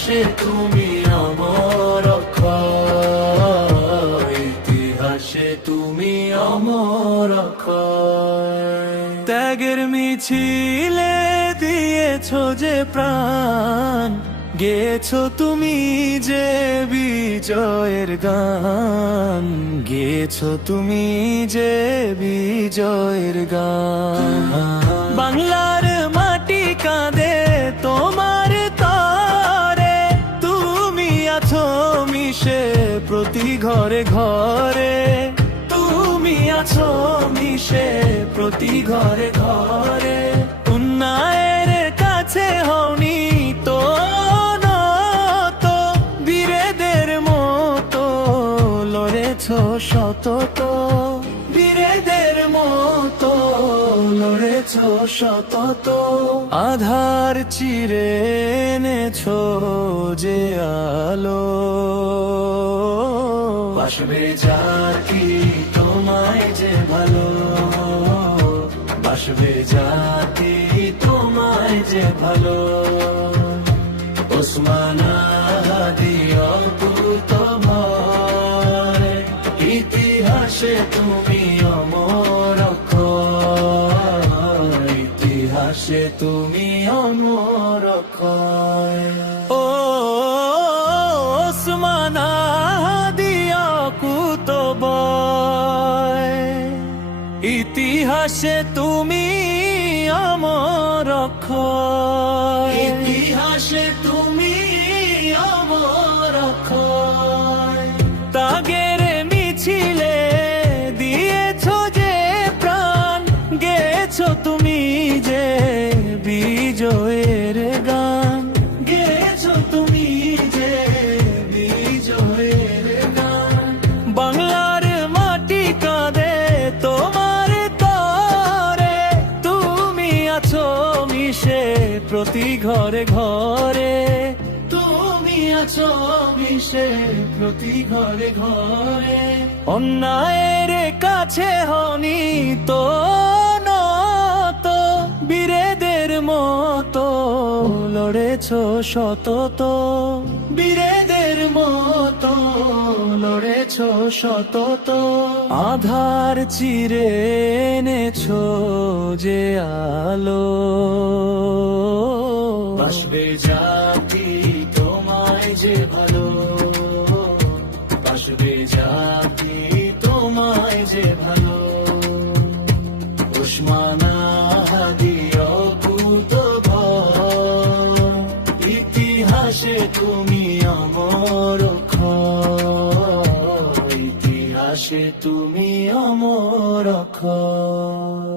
ইতিহাসে তুমি অমর অক্ষয়, ইতিহাসে তুমি অমর অক্ষয়। ত্যাগের মিছিলে দিয়েছো যে প্রাণ, গেছো তুমি যে বিজয়ের গান, গেছো তুমি যে বিজয়ের গান। বাংলার মাটি কাঁদে তোমার তরে, তুমি আছো মিশে প্রতি ঘরে ঘরে, তুমি আছো মিশে প্রতি ঘরে ঘরে। উন্নয়নের কাছে হওনি তো নত, বীরেদের মতো লড়েছো শতত, বীরেদের মতো লড়েছো শতত। আধার চিরে এনেছো যে আলো, বাসবে জাতি তোমায় যে ভালো, বাসবে জাতি তোমায় যে ভালো। ওসমান হাদি অকুতোভয়, ইতিহাসে তুমি অমর অক্ষয়, ইতিহাসে তুমি অমর অক্ষয়। ও ওসমান হাদি অকুতোভয়, ইতিহাসে তুমি অমর অক্ষয়, ইতিহাসে তুমি অমর অক্ষয়। ত্যাগের মিছিলে দিয়েছো যে প্রাণ, গেছো তুমি যে বিজয়ের গান, গেছো তুমি যে বিজয়ের গান। বাংলার মাটি কাঁদে তোমার তরে, তুমি আছো মিশে প্রতি ঘরে ঘরে, তুমি আছো মিশে প্রতি ঘরে ঘরে। অন্যায়ের কাছে হনি তো নত, বীরেদের মতো লড়েছো শতত, বীরেদের মতো লড়েছো শতত। আধার চিরে এনেছো যে আলো, বাসবে জাতি তোমায় যে ভালো, বাসবে জাতি তোমায় যে ভালো। ওসমান হাদি অকুতোভয়, ইতিহাসে তুমি অমর অক্ষয়, ইতিহাসে তুমি অমর অক্ষয়।